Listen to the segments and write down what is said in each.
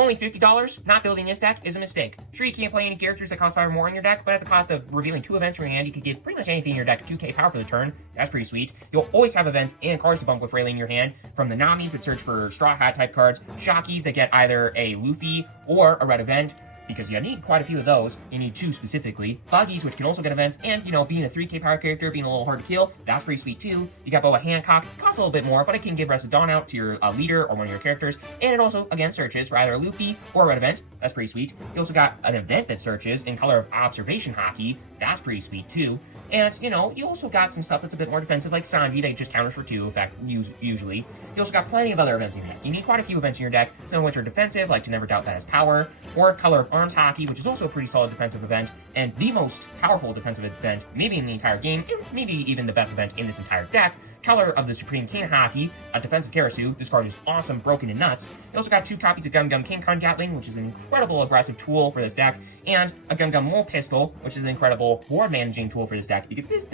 For only $50, not building this deck is a mistake. Sure, you can't play any characters that cost 5 or more in your deck, but at the cost of revealing 2 events from your hand, you can get pretty much anything in your deck 2k power for the turn. That's pretty sweet. You'll always have events and cards to bump with Rayleigh in your hand, from the Namis that search for Straw Hat type cards, Shockies that get either a Luffy or a red event, because you need quite a few of those. You need 2 specifically. Buggies, which can also get events, and, you know, being a 3k power character, being a little hard to kill, that's pretty sweet too. You got Boa Hancock, costs a little bit more, but it can give Rested Dawn out to your leader or one of your characters, and it also, again, searches for either a Luffy or a red event. That's pretty sweet. You also got an event that searches in color of Observation Hockey. That's pretty sweet too. And, you know, you also got some stuff that's a bit more defensive, like Sanji, that just counters for 2, in fact, usually. You also got plenty of other events in your deck. You need quite a few events in your deck, some of which are defensive, like To Never Doubt That Has Power, or Color of Arms Hockey, which is also a pretty solid defensive event, and the most powerful defensive event, maybe in the entire game, and maybe even the best event in this entire deck. Color of the Supreme King Hockey, a defensive Karasu. This card is awesome, broken, and nuts. You also got 2 copies of Gum Gum King Kong Gatling, which is an incredible aggressive tool for this deck, and a Gum Gum Mole Pistol, which is an incredible board managing tool for this deck, because this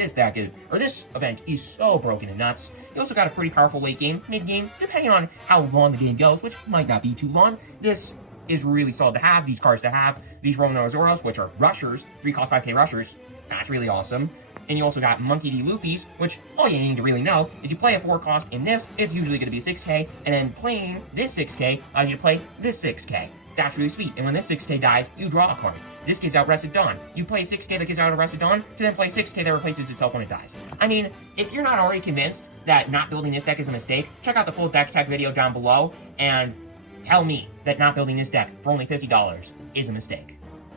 event is so broken and nuts. You also got a pretty powerful late game, mid game, depending on how long the game goes, which might not be too long. This is really solid to have, these cards to have. These Roman Ozoros, which are rushers, 3 cost 5k rushers. That's really awesome. And you also got Monkey D. Luffy's, which all you need to really know is you play a 4 cost in this, it's usually going to be 6k, and then playing this 6k allows you to play this 6k. That's really sweet. And when this 6k dies, you draw a card. This gives out Rested Dawn. You play 6k that gives out a Rested Dawn, to then play 6k that replaces itself when it dies. I mean, if you're not already convinced that not building this deck is a mistake, check out the full Decktech video down below, and tell me that not building this deck for only $50 is a mistake.